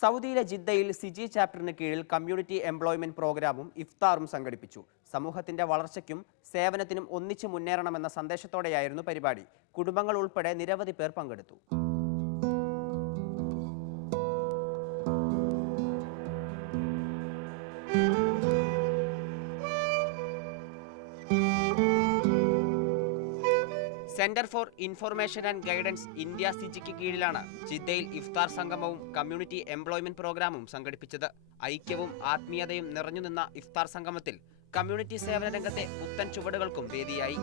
സൗദിയിലെ ജിദ്ദയിൽ സിജി ചാപ്റ്ററിന് കീഴിൽ കമ്മ്യൂണിറ്റി എംപ്ലോയ്മെന്റ് പ്രോഗ്രാമും ഇഫ്താറും സംഘടിപ്പിച്ചു. സമൂഹത്തിന്റെ വളർച്ചയ്ക്കും സേവനത്തിനും ഒന്നിച്ചു മുന്നേറണമെന്ന സന്ദേശത്തോടെയായിരുന്നു പരിപാടി. കുടുംബങ്ങൾ ഉൾപ്പെടെ നിരവധി പേർ പങ്കെടുത്തു. Centre for information and guidance India സിജിക്ക് കീഴിലാണ് ജിദ്ദയിൽ ഇഫ്താർ സംഗമവും കമ്മ്യൂണിറ്റി എംപ്ലോയ്മെന്റ് പ്രോഗ്രാമും സംഘടിപ്പിച്ചത്. ഐക്യവും ആത്മീയതയും നിറഞ്ഞുനിന്ന ഇഫ്താർ സംഗമത്തിൽ കമ്മ്യൂണിറ്റി സേവന രംഗത്തെ പുത്തൻ ചുവടുകൾക്കും വേദിയായി.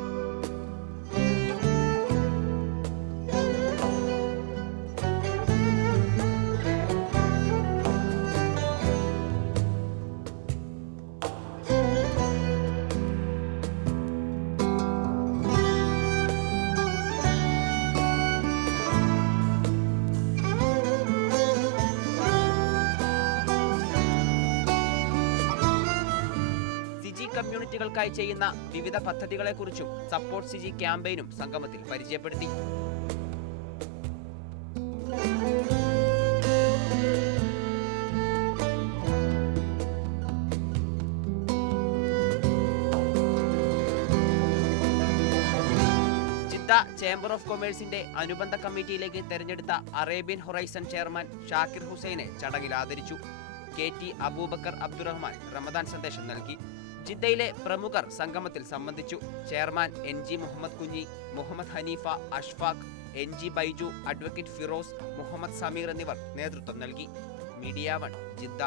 കമ്മ്യൂണിറ്റികൾക്കായി ചെയ്യുന്ന വിവിധ പദ്ധതികളെക്കുറിച്ചും സപ്പോർട്ട് സിജി ക്യാമ്പയിനും സംഗമത്തിൽ പരിചയപ്പെടുത്തി. ജിദ്ദ ചേംബർ ഓഫ് കൊമേഴ്സിന്റെ അനുബന്ധ കമ്മിറ്റിയിലേക്ക് തെരഞ്ഞെടുത്ത അറേബ്യൻ ഹൊറൈസൺ ചെയർമാൻ ഷാക്കിർ ഹുസൈനെ ചടങ്ങിൽ ആദരിച്ചു. KT അബൂബക്കർ അബ്ദുറഹ്മാൻ റമദാൻ സന്ദേശം നൽകി. ജിദ്ദയിലെ പ്രമുഖർ സംഗമത്തിൽ സംബന്ധിച്ചു. Chairman NG Muhammad Kunhi, Muhammad Haneefa, Ashfaq, NG Baiju, advocate Firoz, Muhammad Sameer എന്നിവർ നേതൃത്വം നൽകി. Media 1 Jeddah.